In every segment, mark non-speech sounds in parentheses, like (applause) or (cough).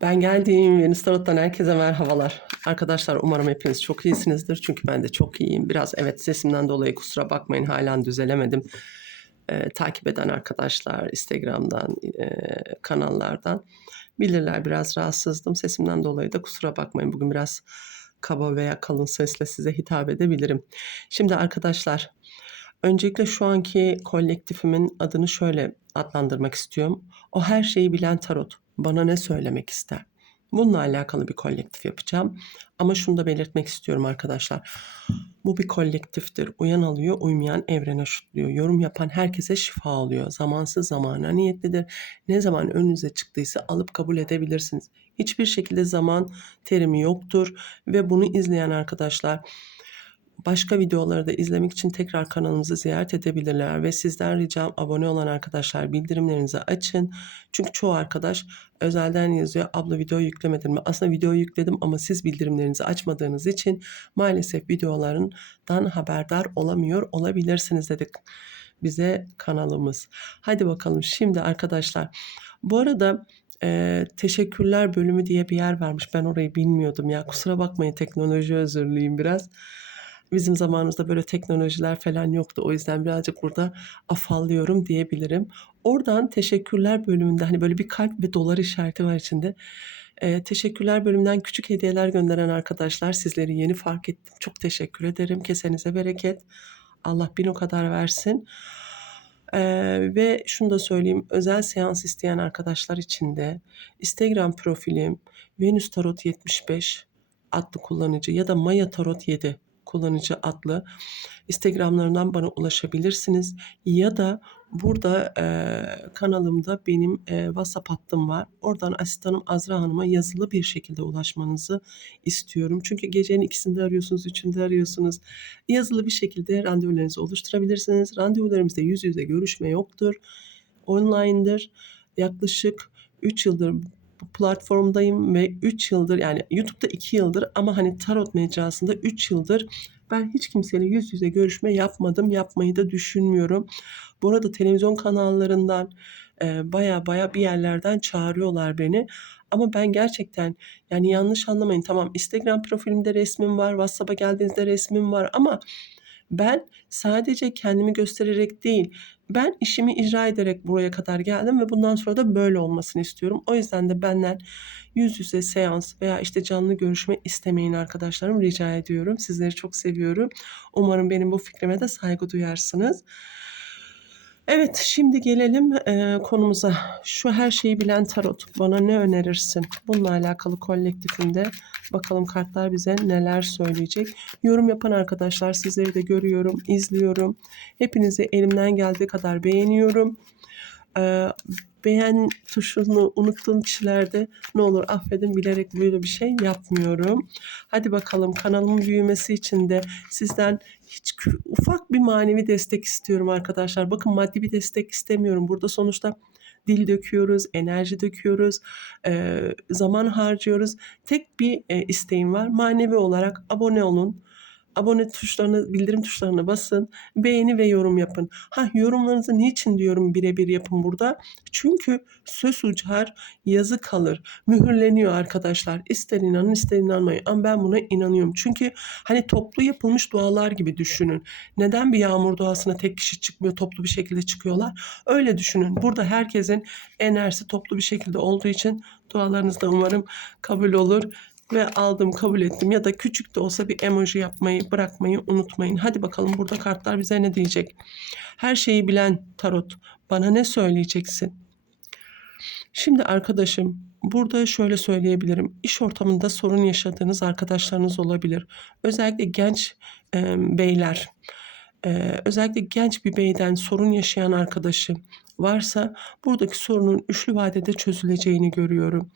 Ben geldim. Venüs Tarot'tan herkese merhabalar. Arkadaşlar umarım hepiniz çok iyisinizdir. Çünkü ben de çok iyiyim. Biraz evet sesimden dolayı kusura bakmayın halen düzelemedim. Ee, takip eden arkadaşlar Instagram'dan, e, kanallardan bilirler biraz rahatsızdım. Sesimden dolayı da kusura bakmayın. Bugün biraz kaba veya kalın sesle size hitap edebilirim. Şimdi arkadaşlar öncelikle şu anki kolektifimin adını şöyle adlandırmak istiyorum. O her şeyi bilen tarot bana ne söylemek ister? Bununla alakalı bir kolektif yapacağım. Ama şunu da belirtmek istiyorum arkadaşlar. Bu bir kolektiftir. Uyan alıyor, uymayan evrene şutluyor. Yorum yapan herkese şifa oluyor. Zamansız zamana niyetlidir. Ne zaman önünüze çıktıysa alıp kabul edebilirsiniz. Hiçbir şekilde zaman terimi yoktur. Ve bunu izleyen arkadaşlar başka videoları da izlemek için tekrar kanalımızı ziyaret edebilirler ve sizden ricam abone olan arkadaşlar bildirimlerinizi açın. Çünkü çoğu arkadaş özelden yazıyor abla video yüklemedin mi? Aslında video yükledim ama siz bildirimlerinizi açmadığınız için maalesef videolarından haberdar olamıyor olabilirsiniz dedik bize kanalımız. Hadi bakalım şimdi arkadaşlar. Bu arada e, teşekkürler bölümü diye bir yer varmış. Ben orayı bilmiyordum ya. Kusura bakmayın teknoloji özürlüyüm biraz. Bizim zamanımızda böyle teknolojiler falan yoktu. O yüzden birazcık burada afallıyorum diyebilirim. Oradan teşekkürler bölümünde hani böyle bir kalp ve dolar işareti var içinde. Ee, teşekkürler bölümünden küçük hediyeler gönderen arkadaşlar sizleri yeni fark ettim. Çok teşekkür ederim. Kesenize bereket. Allah bin o kadar versin. Ee, ve şunu da söyleyeyim. Özel seans isteyen arkadaşlar için de Instagram profilim Venüs Tarot 75 adlı kullanıcı ya da Maya Tarot 7 kullanıcı adlı Instagramlarından bana ulaşabilirsiniz. Ya da burada e, kanalımda benim e, WhatsApp hattım var. Oradan asistanım Azra Hanım'a yazılı bir şekilde ulaşmanızı istiyorum. Çünkü gecenin ikisinde arıyorsunuz, üçünde arıyorsunuz. Yazılı bir şekilde randevularınızı oluşturabilirsiniz. Randevularımızda yüz yüze görüşme yoktur. Online'dır. Yaklaşık 3 yıldır bu platformdayım ve 3 yıldır yani YouTube'da 2 yıldır ama hani tarot mecrasında 3 yıldır ben hiç kimseyle yüz yüze görüşme yapmadım. Yapmayı da düşünmüyorum. Bu arada televizyon kanallarından e, baya baya bir yerlerden çağırıyorlar beni. Ama ben gerçekten yani yanlış anlamayın. Tamam Instagram profilimde resmim var. WhatsApp'a geldiğinizde resmim var ama ben sadece kendimi göstererek değil, ben işimi icra ederek buraya kadar geldim ve bundan sonra da böyle olmasını istiyorum. O yüzden de benden yüz yüze seans veya işte canlı görüşme istemeyin arkadaşlarım rica ediyorum. Sizleri çok seviyorum. Umarım benim bu fikrime de saygı duyarsınız. Evet şimdi gelelim e, konumuza. Şu her şeyi bilen tarot bana ne önerirsin? Bununla alakalı kolektifinde bakalım kartlar bize neler söyleyecek. Yorum yapan arkadaşlar sizleri de görüyorum, izliyorum. Hepinizi elimden geldiği kadar beğeniyorum. E, beğen tuşunu unuttuğum kişilerde ne olur affedin bilerek böyle bir şey yapmıyorum. Hadi bakalım kanalımın büyümesi için de sizden hiç ufak bir manevi destek istiyorum arkadaşlar. Bakın maddi bir destek istemiyorum. Burada sonuçta dil döküyoruz, enerji döküyoruz, e, zaman harcıyoruz. Tek bir e, isteğim var. Manevi olarak abone olun. Abone tuşlarına, bildirim tuşlarına basın. Beğeni ve yorum yapın. Ha yorumlarınızı niçin diyorum birebir yapın burada? Çünkü söz uçar, yazı kalır. Mühürleniyor arkadaşlar. İster inanın ister inanmayın. Ama ben buna inanıyorum. Çünkü hani toplu yapılmış dualar gibi düşünün. Neden bir yağmur duasına tek kişi çıkmıyor, toplu bir şekilde çıkıyorlar? Öyle düşünün. Burada herkesin enerjisi toplu bir şekilde olduğu için dualarınız da umarım kabul olur ve aldım kabul ettim ya da küçük de olsa bir emoji yapmayı bırakmayı unutmayın. Hadi bakalım burada kartlar bize ne diyecek? Her şeyi bilen tarot bana ne söyleyeceksin? Şimdi arkadaşım burada şöyle söyleyebilirim. İş ortamında sorun yaşadığınız arkadaşlarınız olabilir. Özellikle genç e, beyler, e, özellikle genç bir beyden sorun yaşayan arkadaşı varsa buradaki sorunun üçlü vadede çözüleceğini görüyorum.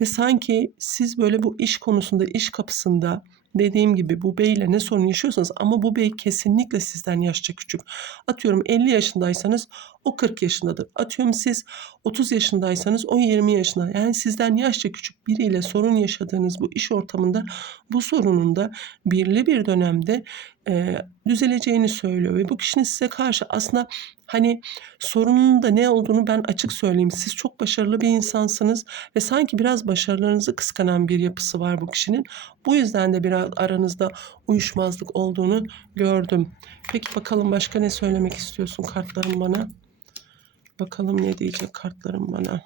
Ve sanki siz böyle bu iş konusunda, iş kapısında dediğim gibi bu beyle ne sorun yaşıyorsanız ama bu bey kesinlikle sizden yaşça küçük. Atıyorum 50 yaşındaysanız o 40 yaşındadır. Atıyorum siz 30 yaşındaysanız o 20 yaşında. Yani sizden yaşça küçük biriyle sorun yaşadığınız bu iş ortamında bu sorunun da birli bir dönemde e, düzeleceğini söylüyor. Ve bu kişinin size karşı aslında Hani sorunun da ne olduğunu ben açık söyleyeyim. Siz çok başarılı bir insansınız ve sanki biraz başarılarınızı kıskanan bir yapısı var bu kişinin. Bu yüzden de biraz aranızda uyuşmazlık olduğunu gördüm. Peki bakalım başka ne söylemek istiyorsun kartlarım bana? Bakalım ne diyecek kartlarım bana.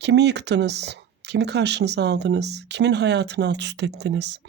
Kimi yıktınız? Kimi karşınıza aldınız? Kimin hayatını alt üst ettiniz?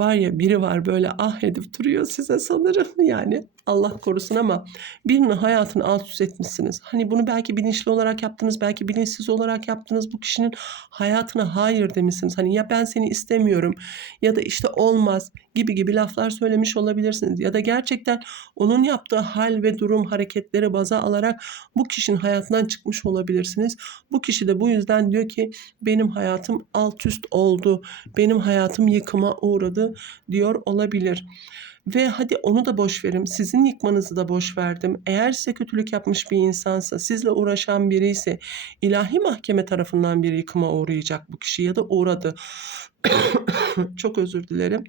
Var ya biri var böyle ah edip duruyor size sanırım yani Allah korusun ama birinin hayatını alt üst etmişsiniz. Hani bunu belki bilinçli olarak yaptınız, belki bilinçsiz olarak yaptınız. Bu kişinin hayatına hayır demişsiniz. Hani ya ben seni istemiyorum ya da işte olmaz gibi gibi laflar söylemiş olabilirsiniz. Ya da gerçekten onun yaptığı hal ve durum hareketleri baza alarak bu kişinin hayatından çıkmış olabilirsiniz. Bu kişi de bu yüzden diyor ki benim hayatım alt üst oldu. Benim hayatım yıkıma uğradı diyor olabilir. Ve hadi onu da boş verim. Sizin yıkmanızı da boş verdim. Eğer size kötülük yapmış bir insansa, sizle uğraşan biri ise ilahi mahkeme tarafından bir yıkıma uğrayacak bu kişi ya da uğradı. (coughs) Çok özür dilerim.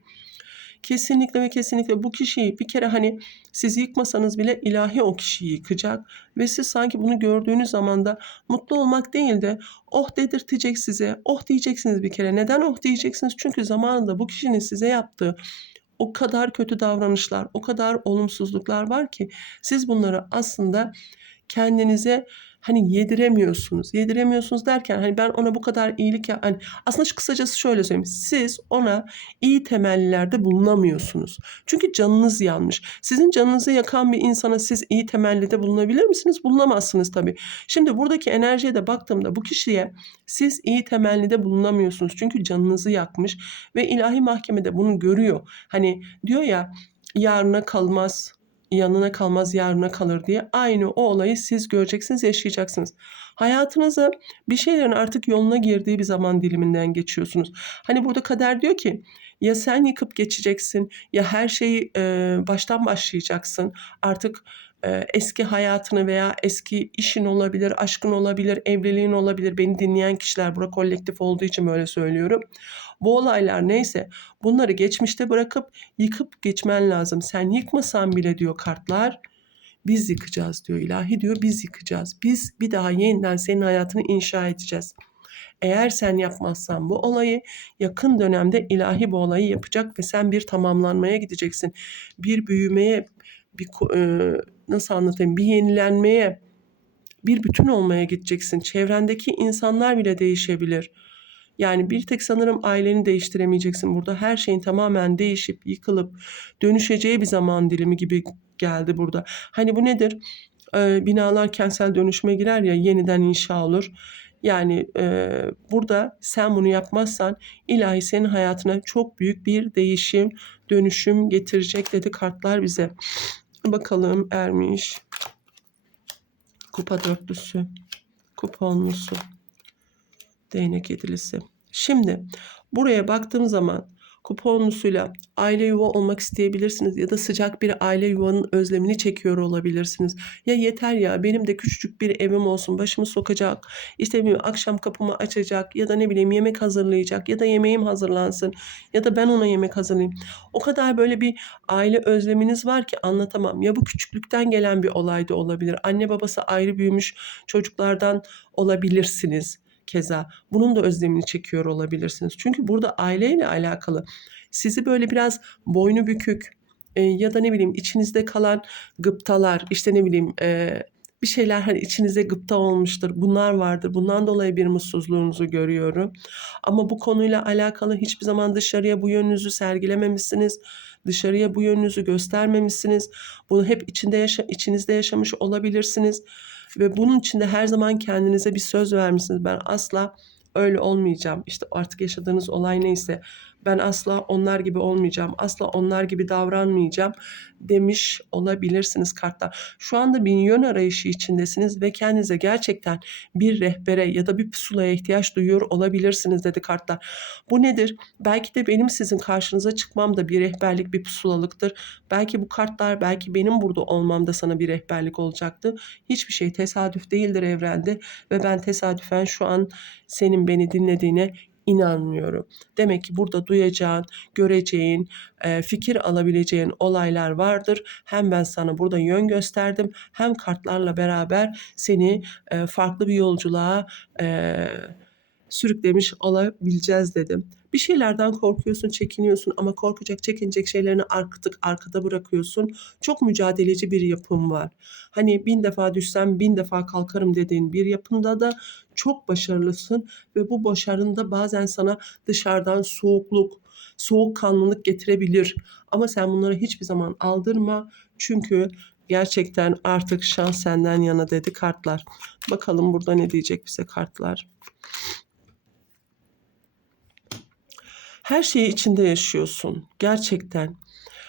Kesinlikle ve kesinlikle bu kişiyi bir kere hani siz yıkmasanız bile ilahi o kişiyi yıkacak ve siz sanki bunu gördüğünüz zaman da mutlu olmak değil de oh dedirtecek size. Oh diyeceksiniz bir kere. Neden oh diyeceksiniz? Çünkü zamanında bu kişinin size yaptığı o kadar kötü davranışlar, o kadar olumsuzluklar var ki siz bunları aslında kendinize hani yediremiyorsunuz. Yediremiyorsunuz derken hani ben ona bu kadar iyilik yap hani aslında kısacası şöyle söyleyeyim. Siz ona iyi temellilerde bulunamıyorsunuz. Çünkü canınız yanmış. Sizin canınızı yakan bir insana siz iyi temellide bulunabilir misiniz? Bulunamazsınız tabii. Şimdi buradaki enerjiye de baktığımda bu kişiye siz iyi temellide bulunamıyorsunuz. Çünkü canınızı yakmış ve ilahi mahkemede bunu görüyor. Hani diyor ya yarına kalmaz, yanına kalmaz yarına kalır diye aynı o olayı siz göreceksiniz, yaşayacaksınız. Hayatınıza bir şeylerin artık yoluna girdiği bir zaman diliminden geçiyorsunuz. Hani burada kader diyor ki ya sen yıkıp geçeceksin ya her şeyi e, baştan başlayacaksın. Artık e, eski hayatını veya eski işin olabilir, aşkın olabilir, evliliğin olabilir. Beni dinleyen kişiler bura kolektif olduğu için böyle söylüyorum. Bu olaylar neyse bunları geçmişte bırakıp yıkıp geçmen lazım. Sen yıkmasan bile diyor kartlar biz yıkacağız diyor ilahi diyor biz yıkacağız. Biz bir daha yeniden senin hayatını inşa edeceğiz. Eğer sen yapmazsan bu olayı yakın dönemde ilahi bu olayı yapacak ve sen bir tamamlanmaya gideceksin. Bir büyümeye, bir nasıl anlatayım, bir yenilenmeye, bir bütün olmaya gideceksin. Çevrendeki insanlar bile değişebilir. Yani bir tek sanırım aileni değiştiremeyeceksin burada. Her şeyin tamamen değişip yıkılıp dönüşeceği bir zaman dilimi gibi geldi burada. Hani bu nedir? Ee, binalar kentsel dönüşüme girer ya yeniden inşa olur. Yani e, burada sen bunu yapmazsan ilahi senin hayatına çok büyük bir değişim, dönüşüm getirecek dedi kartlar bize. Bakalım ermiş. Kupa dörtlüsü, kupa onlusu, değnek yedilisi. Şimdi buraya baktığım zaman kuponlusuyla aile yuva olmak isteyebilirsiniz ya da sıcak bir aile yuvanın özlemini çekiyor olabilirsiniz. Ya yeter ya benim de küçücük bir evim olsun başımı sokacak işte bir akşam kapımı açacak ya da ne bileyim yemek hazırlayacak ya da yemeğim hazırlansın ya da ben ona yemek hazırlayayım. O kadar böyle bir aile özleminiz var ki anlatamam. Ya bu küçüklükten gelen bir olay da olabilir. Anne babası ayrı büyümüş çocuklardan olabilirsiniz keza. Bunun da özlemini çekiyor olabilirsiniz. Çünkü burada aileyle alakalı sizi böyle biraz boynu bükük e, ya da ne bileyim içinizde kalan gıptalar işte ne bileyim e, bir şeyler hani içinize gıpta olmuştur. Bunlar vardır. Bundan dolayı bir mutsuzluğunuzu görüyorum. Ama bu konuyla alakalı hiçbir zaman dışarıya bu yönünüzü sergilememişsiniz. Dışarıya bu yönünüzü göstermemişsiniz. Bunu hep içinde yaşa içinizde yaşamış olabilirsiniz. Ve bunun için de her zaman kendinize bir söz vermişsiniz. Ben asla öyle olmayacağım. İşte artık yaşadığınız olay neyse ben asla onlar gibi olmayacağım. Asla onlar gibi davranmayacağım demiş olabilirsiniz kartlar. Şu anda bir yön arayışı içindesiniz ve kendinize gerçekten bir rehbere ya da bir pusulaya ihtiyaç duyuyor olabilirsiniz dedi kartlar. Bu nedir? Belki de benim sizin karşınıza çıkmam da bir rehberlik, bir pusulalıktır. Belki bu kartlar, belki benim burada olmam da sana bir rehberlik olacaktı. Hiçbir şey tesadüf değildir evrende ve ben tesadüfen şu an senin beni dinlediğine inanmıyorum. Demek ki burada duyacağın, göreceğin, e, fikir alabileceğin olaylar vardır. Hem ben sana burada yön gösterdim hem kartlarla beraber seni e, farklı bir yolculuğa e, sürüklemiş olabileceğiz dedim. Bir şeylerden korkuyorsun, çekiniyorsun ama korkacak, çekinecek şeylerini artık arkada bırakıyorsun. Çok mücadeleci bir yapım var. Hani bin defa düşsem bin defa kalkarım dediğin bir yapında da çok başarılısın ve bu başarında bazen sana dışarıdan soğukluk, soğukkanlılık getirebilir. Ama sen bunları hiçbir zaman aldırma. Çünkü gerçekten artık şans senden yana dedi kartlar. Bakalım burada ne diyecek bize kartlar. Her şeyi içinde yaşıyorsun. Gerçekten.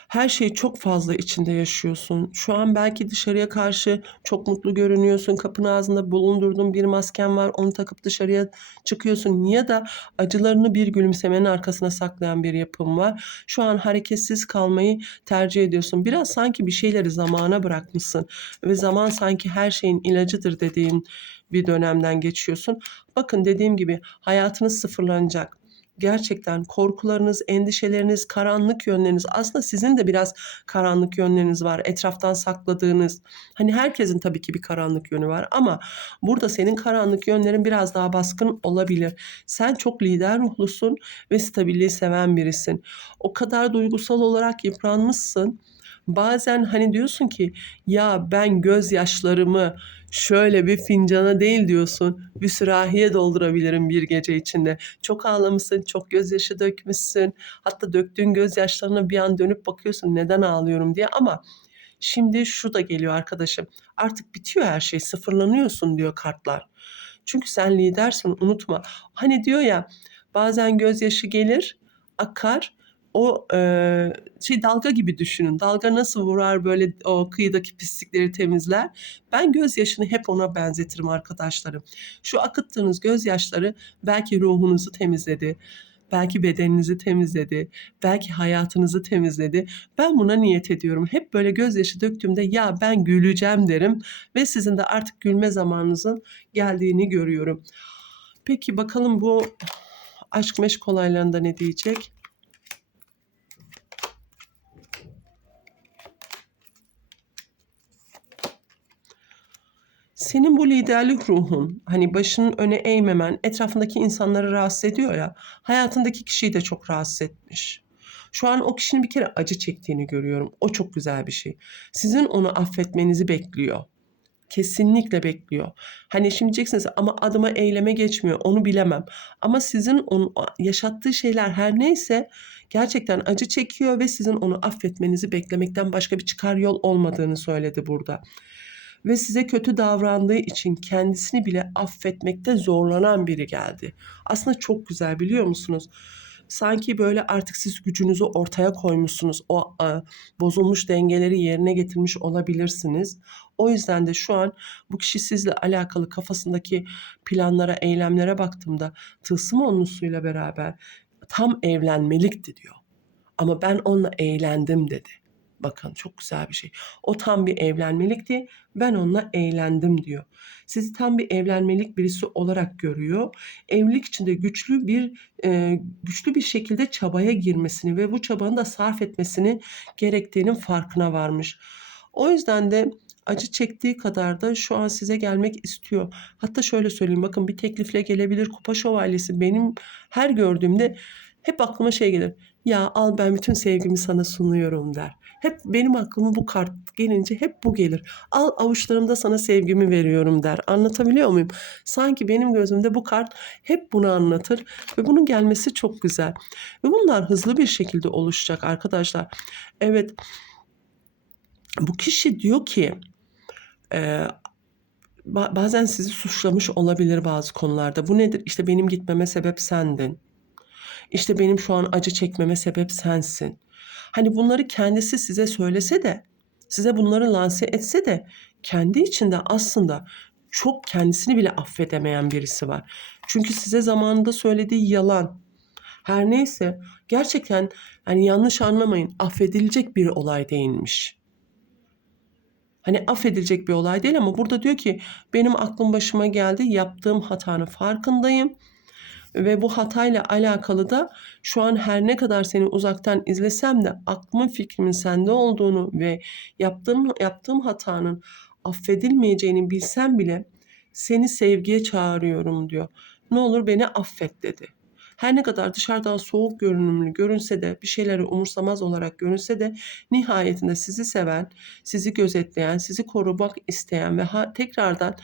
Her şeyi çok fazla içinde yaşıyorsun. Şu an belki dışarıya karşı çok mutlu görünüyorsun. Kapının ağzında bulundurduğun bir masken var. Onu takıp dışarıya çıkıyorsun. Ya da acılarını bir gülümsemenin arkasına saklayan bir yapım var. Şu an hareketsiz kalmayı tercih ediyorsun. Biraz sanki bir şeyleri zamana bırakmışsın. Ve zaman sanki her şeyin ilacıdır dediğin bir dönemden geçiyorsun. Bakın dediğim gibi hayatınız sıfırlanacak gerçekten korkularınız, endişeleriniz, karanlık yönleriniz aslında sizin de biraz karanlık yönleriniz var. Etraftan sakladığınız. Hani herkesin tabii ki bir karanlık yönü var ama burada senin karanlık yönlerin biraz daha baskın olabilir. Sen çok lider ruhlusun ve stabilliği seven birisin. O kadar duygusal olarak yıpranmışsın. Bazen hani diyorsun ki ya ben gözyaşlarımı şöyle bir fincana değil diyorsun. Bir sürahiye doldurabilirim bir gece içinde. Çok ağlamışsın, çok gözyaşı dökmüşsün. Hatta döktüğün gözyaşlarına bir an dönüp bakıyorsun neden ağlıyorum diye ama şimdi şu da geliyor arkadaşım. Artık bitiyor her şey, sıfırlanıyorsun diyor kartlar. Çünkü sen lidersin unutma. Hani diyor ya bazen gözyaşı gelir, akar o e, şey dalga gibi düşünün. Dalga nasıl vurar böyle o kıyıdaki pislikleri temizler. Ben gözyaşını hep ona benzetirim arkadaşlarım. Şu akıttığınız gözyaşları belki ruhunuzu temizledi. Belki bedeninizi temizledi. Belki hayatınızı temizledi. Ben buna niyet ediyorum. Hep böyle gözyaşı döktüğümde ya ben güleceğim derim. Ve sizin de artık gülme zamanınızın geldiğini görüyorum. Peki bakalım bu aşk meşk olaylarında ne diyecek? Senin bu liderlik ruhun, hani başının öne eğmemen, etrafındaki insanları rahatsız ediyor ya, hayatındaki kişiyi de çok rahatsız etmiş. Şu an o kişinin bir kere acı çektiğini görüyorum. O çok güzel bir şey. Sizin onu affetmenizi bekliyor. Kesinlikle bekliyor. Hani şimdi diyeceksiniz ama adıma eyleme geçmiyor. Onu bilemem. Ama sizin onu yaşattığı şeyler her neyse gerçekten acı çekiyor ve sizin onu affetmenizi beklemekten başka bir çıkar yol olmadığını söyledi burada ve size kötü davrandığı için kendisini bile affetmekte zorlanan biri geldi. Aslında çok güzel biliyor musunuz? Sanki böyle artık siz gücünüzü ortaya koymuşsunuz. O a, bozulmuş dengeleri yerine getirmiş olabilirsiniz. O yüzden de şu an bu kişi sizle alakalı kafasındaki planlara, eylemlere baktığımda tılsım onlusuyla beraber tam evlenmelikti diyor. Ama ben onunla eğlendim dedi. Bakın çok güzel bir şey. O tam bir evlenmelikti. Ben onunla eğlendim diyor. Sizi tam bir evlenmelik birisi olarak görüyor. Evlilik içinde güçlü bir e, güçlü bir şekilde çabaya girmesini ve bu çabanın da sarf etmesini gerektiğinin farkına varmış. O yüzden de acı çektiği kadar da şu an size gelmek istiyor. Hatta şöyle söyleyeyim bakın bir teklifle gelebilir kupa şövalyesi benim her gördüğümde hep aklıma şey gelir. Ya al ben bütün sevgimi sana sunuyorum der. Hep benim aklıma bu kart gelince hep bu gelir. Al avuçlarımda sana sevgimi veriyorum der. Anlatabiliyor muyum? Sanki benim gözümde bu kart hep bunu anlatır ve bunun gelmesi çok güzel. Ve bunlar hızlı bir şekilde oluşacak arkadaşlar. Evet bu kişi diyor ki e, bazen sizi suçlamış olabilir bazı konularda. Bu nedir? İşte benim gitmeme sebep sendin. İşte benim şu an acı çekmeme sebep sensin. Hani bunları kendisi size söylese de, size bunları lanse etse de kendi içinde aslında çok kendisini bile affedemeyen birisi var. Çünkü size zamanında söylediği yalan, her neyse gerçekten hani yanlış anlamayın affedilecek bir olay değilmiş. Hani affedilecek bir olay değil ama burada diyor ki benim aklım başıma geldi yaptığım hatanın farkındayım Ve bu hatayla alakalı da şu an her ne kadar seni uzaktan izlesem de aklımın fikrimin sende olduğunu ve yaptığım yaptığım hatanın affedilmeyeceğini bilsem bile seni sevgiye çağırıyorum diyor. Ne olur beni affet dedi. Her ne kadar dışarıdan soğuk görünümlü görünse de bir şeyleri umursamaz olarak görünse de nihayetinde sizi seven, sizi gözetleyen, sizi korumak isteyen ve ha, tekrardan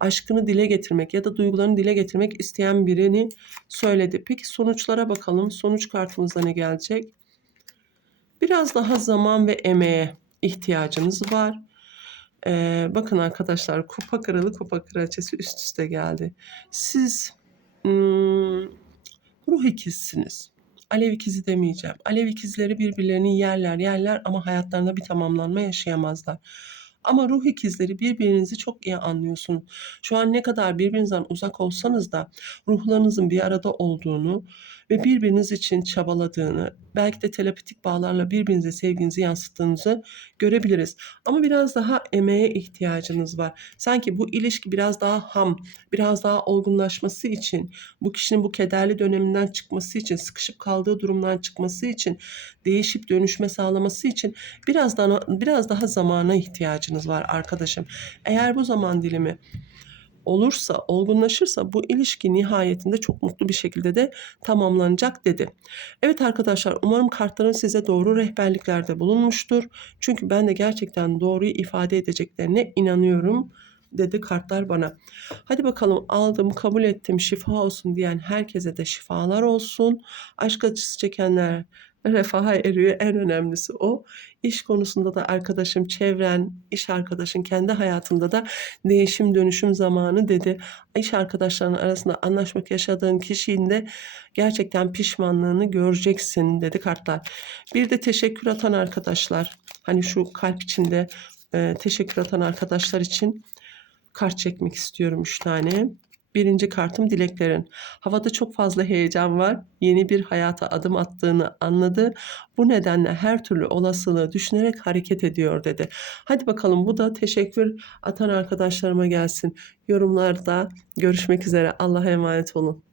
aşkını dile getirmek ya da duygularını dile getirmek isteyen birini söyledi. Peki sonuçlara bakalım. Sonuç kartımızda ne gelecek? Biraz daha zaman ve emeğe ihtiyacınız var. Ee, bakın arkadaşlar kupa kralı kupa kraliçesi üst üste geldi. Siz hmm, ruh ikizsiniz. Alev ikizi demeyeceğim. Alev ikizleri birbirlerini yerler yerler ama hayatlarında bir tamamlanma yaşayamazlar. Ama ruh ikizleri birbirinizi çok iyi anlıyorsun. Şu an ne kadar birbirinizden uzak olsanız da ruhlarınızın bir arada olduğunu ve birbiriniz için çabaladığını, belki de telepatik bağlarla birbirinize sevginizi yansıttığınızı görebiliriz. Ama biraz daha emeğe ihtiyacınız var. Sanki bu ilişki biraz daha ham, biraz daha olgunlaşması için, bu kişinin bu kederli döneminden çıkması için, sıkışıp kaldığı durumdan çıkması için, değişip dönüşme sağlaması için biraz daha biraz daha zamana ihtiyacınız var arkadaşım. Eğer bu zaman dilimi olursa, olgunlaşırsa bu ilişki nihayetinde çok mutlu bir şekilde de tamamlanacak dedi. Evet arkadaşlar umarım kartların size doğru rehberliklerde bulunmuştur. Çünkü ben de gerçekten doğruyu ifade edeceklerine inanıyorum dedi kartlar bana. Hadi bakalım aldım, kabul ettim, şifa olsun diyen herkese de şifalar olsun. Aşk acısı çekenler refaha eriyor. En önemlisi o. İş konusunda da arkadaşım, çevren, iş arkadaşın kendi hayatında da değişim dönüşüm zamanı dedi. İş arkadaşlarının arasında anlaşmak yaşadığın kişinin de gerçekten pişmanlığını göreceksin dedi kartlar. Bir de teşekkür atan arkadaşlar. Hani şu kalp içinde e, teşekkür atan arkadaşlar için kart çekmek istiyorum üç tane. Birinci kartım dileklerin. Havada çok fazla heyecan var. Yeni bir hayata adım attığını anladı. Bu nedenle her türlü olasılığı düşünerek hareket ediyor dedi. Hadi bakalım bu da teşekkür atan arkadaşlarıma gelsin. Yorumlarda görüşmek üzere. Allah'a emanet olun.